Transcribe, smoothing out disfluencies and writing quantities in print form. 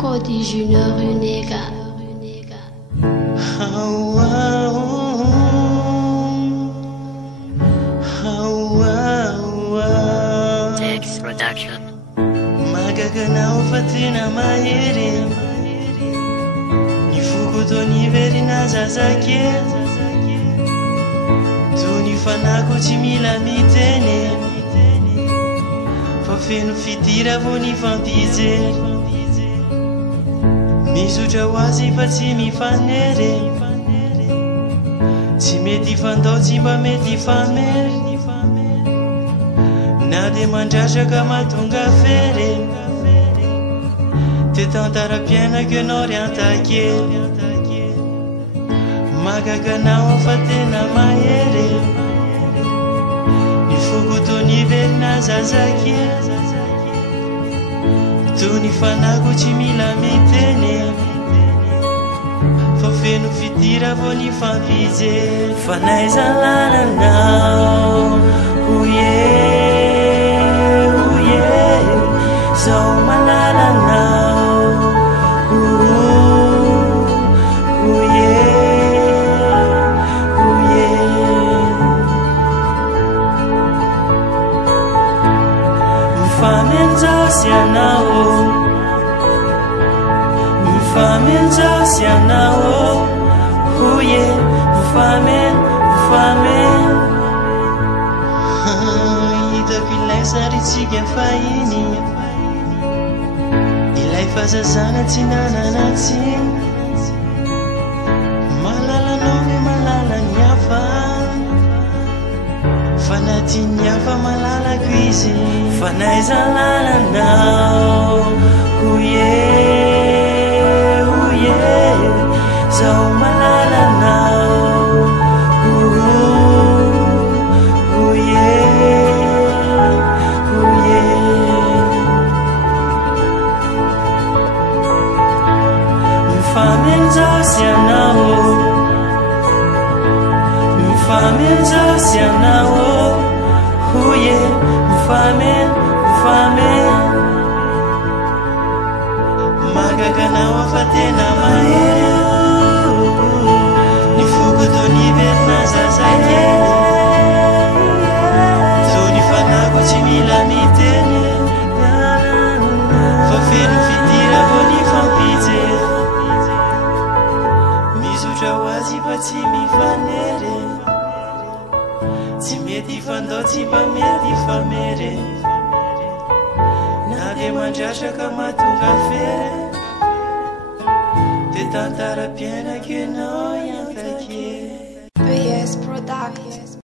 Cody Junior Unega. Tex Production. Magaganaw fatina mahere Ny fokotony verina zazake Toy ny fanako tsy mila miteny Fa feno fidira vo ny fampijery Mizotra ho azy fa tsy mifanery Tsy mety ifandao tsy mba mety ifamery Na de mandratraka mahatonga fery Te tantara-piainako ianao ry antakely Magaganao fa tena mahery Ny fokotony verina zazake Toy ny fanako tsy mila miteny Fa feno fidira vo ny fampijery Fa naiza lalanao Zao malalanao Mfamenjao sianao Mfamenjao sianao Mfamen Hitako ilay saritsika fahiny Ilay fahazazana tsy nanana tsiny Malalanao ve malala ny hafa Fa na tiany hafa malalako izy Fa naiza lalanao Zao malalanao Mfamenjao sianao Mfamenjao sianao Mfamen Magaganao fa tena mahery Ny fokotony verina zazake Toy ny fanako tsy mila miteny Fa feno fidira vo ny fampijery Mizotra ho azy fa tsy mifanery Tsy mety ifandao tsy mba mety ifamery Na de mandratraka mahatonga fery Te tantara-piainako ianao